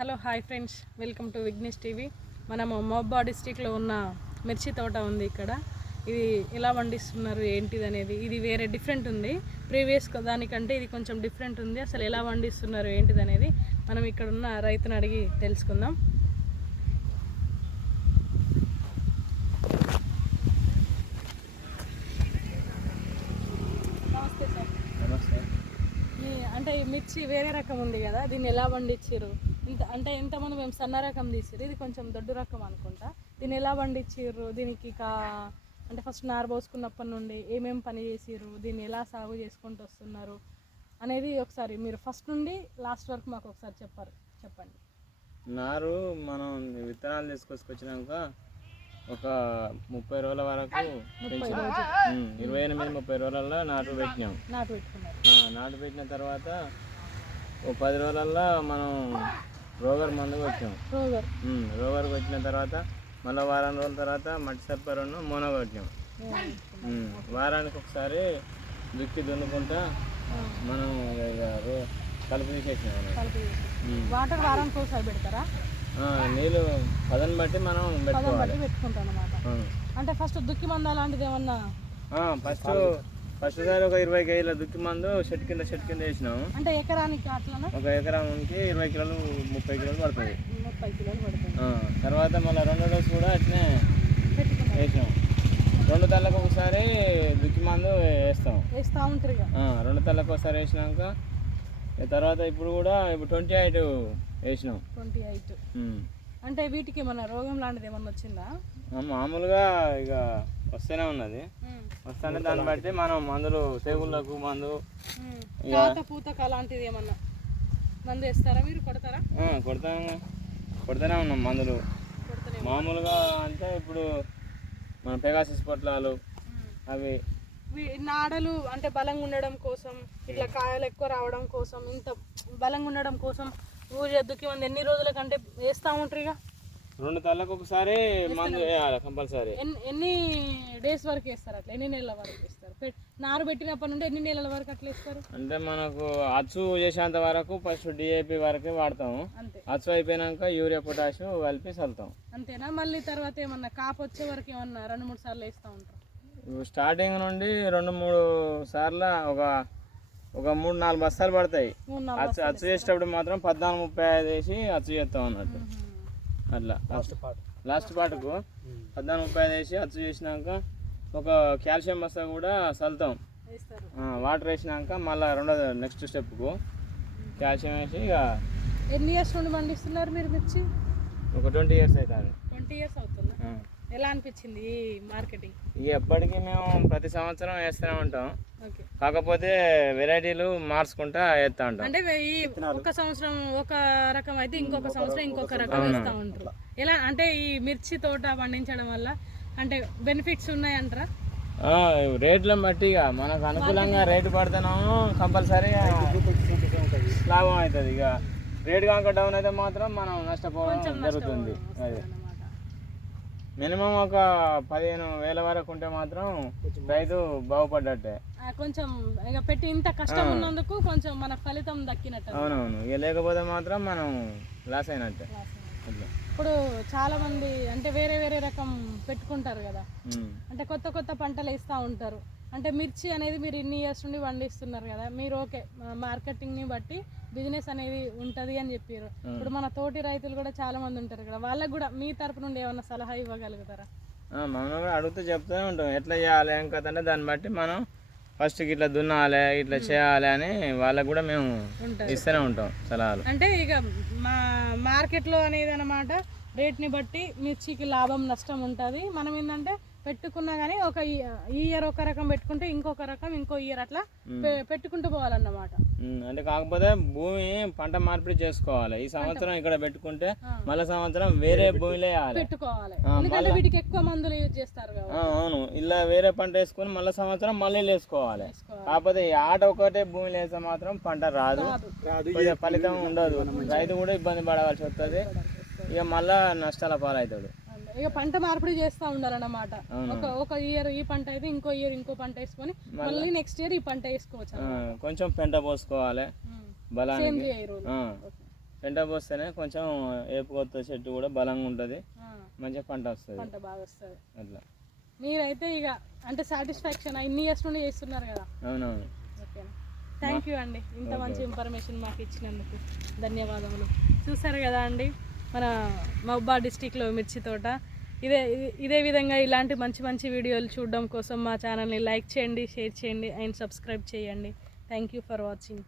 Hello hi friends. Welcome to Vignesh TV. మనము మోబ్బా డిస్టిక్లో ఉన్న మిర్చి తోట ఉంది ఇక్కడ. ఇది ఎలా పండిస్తున్నారు ఏంటిది అనేది ఇది వేరే డిఫరెంట్ ఉంది. ప్రీవియస్ దానికంటే ఇది కొంచెం డిఫరెంట్ ఉంది. అసలు ఎలా పండిస్తున్నారు ఏంటిది అనేది మనం ఇక్కడ ఉన్న రైతుని అడిగి తెలుసుకుందాం. నమస్తే సార్. అంటే ఈ మిర్చి వేరే రకం ఉంది కదా దీన్ని ఎలా పండించారు ఇంత అంటే ఎంతమంది మేము సన్న రకం తీసిరు ఇది కొంచెం దొడ్డు రకం అనుకుంటా. దీన్ని ఎలా పండించారు దీనికి కా అంటే ఫస్ట్ నారు పోసుకున్నప్పటి నుండి ఏమేం పని చేసిర్రు? దీన్ని ఎలా సాగు చేసుకుంటూ వస్తున్నారు? అనేది ఒకసారి మీరు ఫస్ట్ నుండి లాస్ట్ వరకు మాకు ఒకసారి చెప్పారు చెప్పండి. నారు మనం విత్తనాలు తీసుకొచ్చుకొచ్చినాక ఒక ముప్పై రోజుల వరకు ఇరవై ఎనిమిది ముప్పై రోజులలో నాటు పెట్టినాం. నాటు పెట్టిన తర్వాత ఒక పది రోజులలో మనం రోగర్ మందు కొట్టినాం రోగర్. ఉమ్, రోగర్ కొట్టిన తర్వాత మళ్ళీ వారం రోజుల తర్వాత మట్టి సర్పరను మొన కొట్టినాం వారానికి ఒకసారి దుక్కి దున్నుకుంటా మనం కలుపు తీసేసినాం. వాటర్ వారానికి ఒకసారి పెడతారా? ఆ, నీళ్ళు పదని బట్టి మనం పెట్టుకోవాలి. పెట్టుకుంటాం. అంటే ఫస్ట్ దుక్కి మంద అలాంటిది ఏమన్నా? ఆ, ఫస్ట్ ఫస్ట్ సారి ఒక ఇరవై కేజీల దుక్కి మందు షెట్ కింద షెట్ కింద వేసినాము. అంటే ఎకరానికి అట్లనా? ఒక ఎకరానికి ఇరవై కిలోలు ముప్పై కిలోలు పడుతుంది ముప్పై కిలోలు పడుతుంది తర్వాత మళ్ళీ రెండో డోస్ కూడా అట్నే వేసినాం. రెండు తల్లకు ఒకసారి దుక్కి మందు వేస్తాం. వేస్తూ ఉంటారు రెండు తల్లకు ఒకసారి వేసినాక తర్వాత ఇప్పుడు కూడా ఇప్పుడు ట్వంటీ ఎయిట్ వేసినాం. Twenty eight. అంటే వీటికి ఏమన్నా రోగం లాంటిది ఏమన్నా వచ్చిందా? మామూలుగా ఇక వస్తూనే ఉన్నది. వస్తానే దాన్ని బట్టి మనం మందులు తెగుళ్ళకు మందు పూతక అలాంటిది ఏమన్నా మందు వేస్తారా మీరు? కొడతారా? కొడతాం. కొడుతూనే ఉన్నాం మందులు. మామూలుగా అంటే ఇప్పుడు మన పెగాసిస్ పొట్లాలు అవి నాడలు అంటే బలంగా ఉండడం కోసం ఇట్లా కాయలు ఎక్కువ రావడం కోసం ఇంత బలంగా ఉండడం కోసం ఊరి దుక్కి మంది ఎన్ని రోజుల కంటే వేస్తూ ఉంటారు ఇక? రెండు తల్లకు ఒకసారి మందు వేయాలి కంపల్సరీ. ఎన్ని డేస్ వరకు వేస్తారు అట్లా? ఎన్ని నెలల వరకు వేస్తారు? నారు పెట్టినప్పటి నుండి ఎన్ని నెలల వరకు అట్లా వేస్తారు? అంటే మనకు అచ్చు చేసేంత వరకు ఫస్ట్ డిఏపి వరకే వాడతాము. అచ్చు అయిపోయినాక యూరియా పొటాష్ కలిపి చల్లుతాం అంతేనా? మళ్ళీ తర్వాత ఏమన్నా కాపు వచ్చే వరకు ఏమన్నా రెండు మూడు సార్లు వేస్తూ ఉంటారు? స్టార్టింగ్ నుండి రెండు మూడు సార్లు ఒక ఒక మూడు నాలుగు బస్తాలు పడతాయి. అచ్చు అచ్చు చేసేటప్పుడు మాత్రం పద్నాలుగు ముప్పై ఐదు వేసి అచ్చు చేస్తాం అన్నట్టు. అట్లా. లాస్ట్ పార్ట్కు పద్నాలుగు ముప్పై ఐదు వేసి అచ్చు చేసినాక ఒక కాల్షియం బస్తా కూడా చల్లుతాం వాటర్ వేసినాక మళ్ళీ రెండో నెక్స్ట్ స్టెప్కు కాల్షియం వేసి ఇక ఎన్ని ఇయర్స్ నుండి పండిస్తున్నారు మీరు మిర్చి? ఒక ట్వంటీ ఇయర్స్ అవుతుంది ట్వంటీ ఇయర్స్ అవుతుందా ఎలా అనిపించింది ఈ మార్కెటింగ్? ఎప్పటికీ మేము ప్రతి సంవత్సరం వేస్తూనే ఉంటాం. కాకపోతే వెరైటీలు మార్చుకుంటా వేస్తూ ఉంటాం. అంటే ఈ ఒక సంవత్సరం ఒక రకం అయితే ఇంకొక సంవత్సరం ఇంకొక రకం వేస్తూ ఉంటారు. ఎలా అంటే ఈ మిర్చి తోట పండించడం వల్ల అంటే బెనిఫిట్స్ ఉన్నాయంటారా? రేట్లను బట్టి ఇక మనకు అనుకూలంగా రేటు పడితేనేమో కంపల్సరీ లాభం అవుతుంది ఇక. రేటు కనుక డౌన్ అయితే మాత్రం మనం నష్టపోవడం జరుగుతుంది. అది. మినిమం ఒక పదిహేను వేల వరకు ఉంటే మాత్రం రైతు బాగుపడ్డట్టే. ఆ, కొంచెం ఇక పెట్టి ఇంత కష్టం ఉన్నందుకు కొంచెం మన ఫలితం దక్కినట్టు. అవునవును. ఇక లేకపోతే మాత్రం మనం లాస్ అయినట్టే. ఇప్పుడు చాలా మంది అంటే వేరే వేరే రకం పెట్టుకుంటారు కదా. అంటే కొత్త కొత్త పంటలు వేస్తూ ఉంటారు. అంటే మిర్చి అనేది మీరు ఇన్ని ఇయర్స్ నుండి పండిస్తున్నారు కదా మీరు ఓకే మార్కెటింగ్ని బట్టి బిజినెస్ అనేది ఉంటుంది అని చెప్పారు ఇప్పుడు మన తోటి రైతులు కూడా చాలా మంది ఉంటారు కదా వాళ్ళకు కూడా మీ తరపు నుండి ఏమైనా సలహా ఇవ్వగలుగుతారా? మనం కూడా అడుగుతూ చెప్తూనే ఉంటాం ఎట్లా చేయాలి ఏం కథ అంటే దాన్ని బట్టి మనం ఫస్ట్ ఇట్లా దున్నాలి ఇట్లా చేయాలి అని వాళ్ళకు కూడా మేము ఇస్తూనే ఉంటాం సలహాలు. అంటే ఇక మా మార్కెట్లో అనేది అనమాట రేట్ని బట్టి మిర్చికి లాభం నష్టం ఉంటుంది. మనం ఏంటంటే పెట్టుకున్నా కానీ ఒక ఈ ఇయర్ ఒక రకం పెట్టుకుంటే ఇంకొక రకం ఇంకో ఇయర్ అట్లా పె- పెట్టుకుంటూ పోవాలన్నమాట. అంటే కాకపోతే భూమి పంట మార్పిడి చేసుకోవాలి. ఈ సంవత్సరం ఇక్కడ పెట్టుకుంటే మళ్ళీ సంవత్సరం వేరే భూమిలో పెట్టుకోవాలి. ఎందుకంటే వీటికి ఎక్కువ మందులు యూజ్ చేస్తారు అవును. ఇలా వేరే పంట వేసుకొని మళ్ళీ సంవత్సరం మళ్ళీ వేసుకోవాలి. కాకపోతే ఈ ఆట ఒకటే భూమిలో వేస్తే మాత్రం పంట రాదు. ఫలితం ఉండదు. రైతు కూడా ఇబ్బంది పడవలసి వస్తుంది. ఇక మళ్ళా నష్టాల పాలవుతాడు. ఇక పంట మార్పిడి చేస్తూ ఉండాలన్నమాట. ఒక ఒక ఇయర్ ఈ పంట అయితే ఇంకో ఇయర్ ఇంకో పంట వేసుకొని మళ్ళీ? నెక్స్ట్ ఇయర్ ఈ పంట వేసుకోవచ్చు కొంచెం పెంట పోసుకోవాలి. బలానికి. పెంట పోస్తేనే కొంచెం ఏపుకొత్త చెట్టు కూడా బలంగా ఉంటుంది. మంచిగా పంట వస్తుంది. పంట బాగా వస్తుంది. అట్లా. మీరైతే ఇక అంటే సాటిస్ఫాక్షన్ ఇన్ని ఇయర్స్ నుండి చేస్తున్నారు కదా? అవునవును. ఓకేనా థ్యాంక్ యూ అండి. ఇంత మంచి ఇన్ఫర్మేషన్ మాకు ఇచ్చినందుకు. ధన్యవాదములు. చూసారు కదా అండి? మన మహబా డిస్టిక్లో మిర్చి తోట. ఇదే ఇదే- ఇదే విధంగా ఇలాంటి మంచి మంచి వీడియోలు చూడడం కోసం మా ఛానల్ని లైక్ చేయండి షేర్ చేయండి అండ్ సబ్స్క్రైబ్ చేయండి. థ్యాంక్ యూ ఫర్ వాచింగ్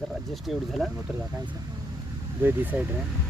जरा जस्ट एवढी झाला उतरला कायचा दोयदी साईडनं